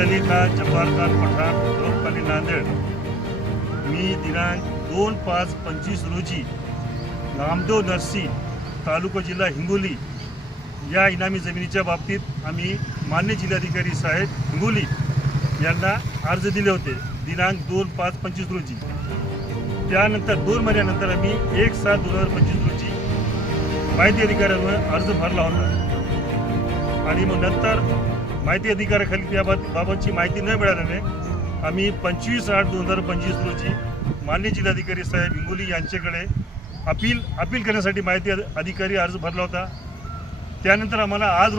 जहर अली खान जब्बार खान पठाण रोडखाली नांदेड मी दिनांक 2/5/25 रोजी नामदेव नरसी तालुका जिल्हा हिंगोली या इनामी जमिनीच्या बाबतीत आम्ही मान्य जिल्हाधिकारी साहेब हिंगोली यांना अर्ज दिले होते दिनांक 2/5/25 रोजी। त्यानंतर 2 महिन्यानंतर आम्ही 1/7/2025 रोजी माहिती अधिकाऱ्यांवर अर्ज भरला होता आणि मग नंतर माहिती अधिकाऱ्याखाली त्याबाबतची माहिती न मिळाल्याने आम्ही 25/8/2025 रोजी मान्य जिल्हाधिकारी साहेब हिंगोली यांच्याकडे अपील करण्यासाठी माहिती अधिकारी अर्ज भरला होता। त्यानंतर आम्हाला आज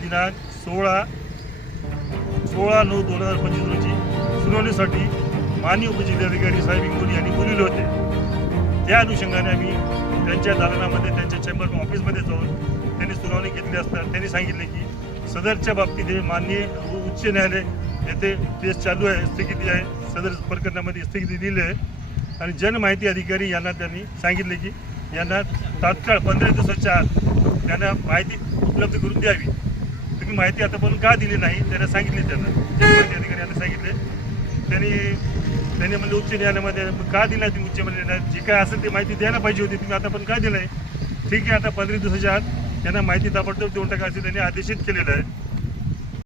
दिनांक 16/9/2025 रोजी सुनावणीसाठी माननीय उपजिल्हाधिकारी साहेब हिंगोली यांनी बोलवले होते। त्या अनुषंगाने आम्ही त्यांच्या दालनामध्ये त्यांच्या चेंबर ऑफिसमध्ये जाऊन त्यांनी सुनावणी घेतली असता त्यांनी सांगितले की सदरच्या बाबतीत हे माननीय उच्च न्यायालय येथे केस चालू आहे, स्थगिती आहे, सदर प्रकरणामध्ये स्थगिती दिली आहे आणि जनमाहिती अधिकारी यांना त्यांनी सांगितले की यांना तात्काळ 15 दिवसाच्या आत त्यांना माहिती उपलब्ध करून द्यावी। तुम्ही माहिती आतापर्यंत का दिली नाही त्यांना सांगितले, त्यांना जनमाहिती अधिकारी यांना सांगितले। त्यांनी म्हणले उच्च न्यायालयामध्ये का दिला तुम्ही उच्च न्यायालयात जे काय असेल ते माहिती द्यायला पाहिजे होती, तुम्ही आतापर्यंत का दिलं आहे? ठीक आहे, आता 15 दिवसाच्या आत त्यांना माहिती ताबडतोब देऊन टाका असे त्यांनी आदेशित केलेलं आहे।